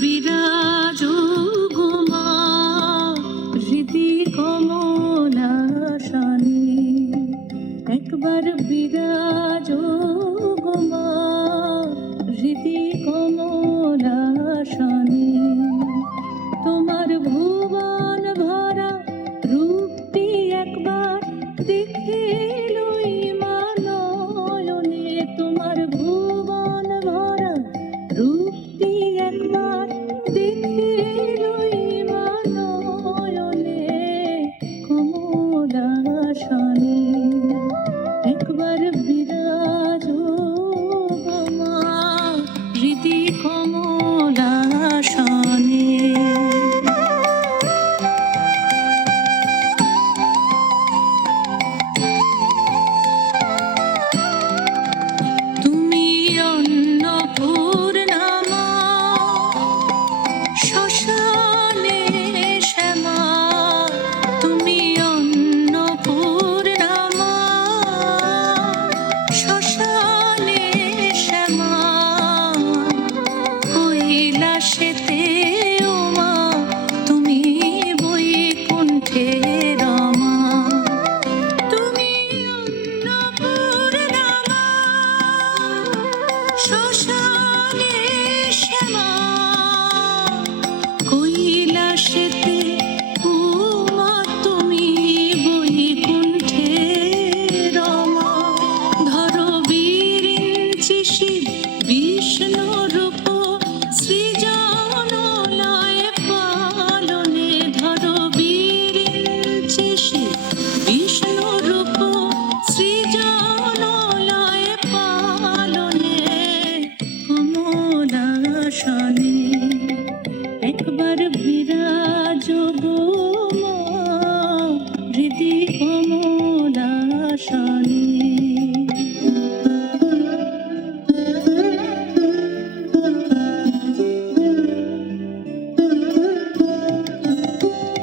বিরাজো গো মা হৃদি কমলাসনে, একবার বিরাজো গো মা হৃদি কমলাসনে। তোমার ভুবন ভরা রূপটি একবার দেখে লই মা নয়নে, তোমার ভুবন ভরা রূপটি একবার দেখে লই মা নয়নে কমলাসনে, একবার বিরাজো গো মা হৃদি কমলাসনে। তুমি অন্নপূর্ণা মা শ্মশানে শ্যামা, তুমি অন্নপূর্ণা মা শ্মশানে শ্যামা, কৈলাসেতে ও মা তুমি বৈকুণ্ঠে রমা। তুমি অন্নপূর্ণা মা শ্মশানে শ্যামা, কৈলাসেতে ও মা তুমি বৈকুণ্ঠে রমা। ধরো বিরিঞ্চি শিব বিষ্ণু রূপ সৃজন লয় পালনে, ধরো বিরিঞ্চি শিব বিষ্ণু রূপ সৃজন লয় পালনে কমলাসনে, একবার বিরাজো গো মা হৃদি কমলাসনে।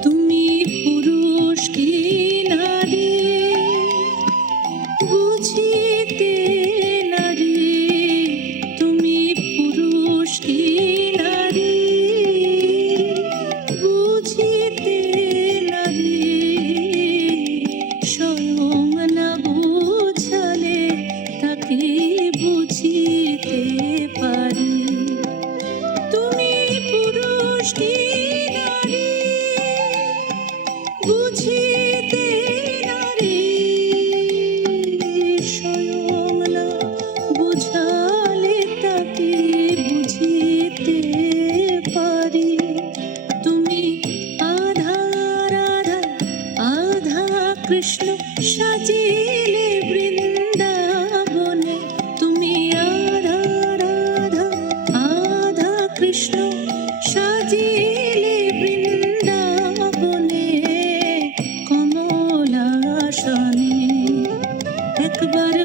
তুমি পুরুষ কি নারী বুঝিতে নারী, তুমি পুরুষ কি নারী বুঝিতে নারী, স্বয়ং না বুঝালে তাকে বুঝিতে পারি। তুমি পুরুষ কি নারী বুঝিতে নারী, স্বয়ং না বুঝালে তাকে বুঝিতে পারি। তুমি আধা রাধা আধা কৃষ্ণ সাজিলে বৃন্দাবনে, তুমি আধা রাধা আধা কৃষ্ণ সাজিলে বৃন্দাবনে কমলাসনে, একবার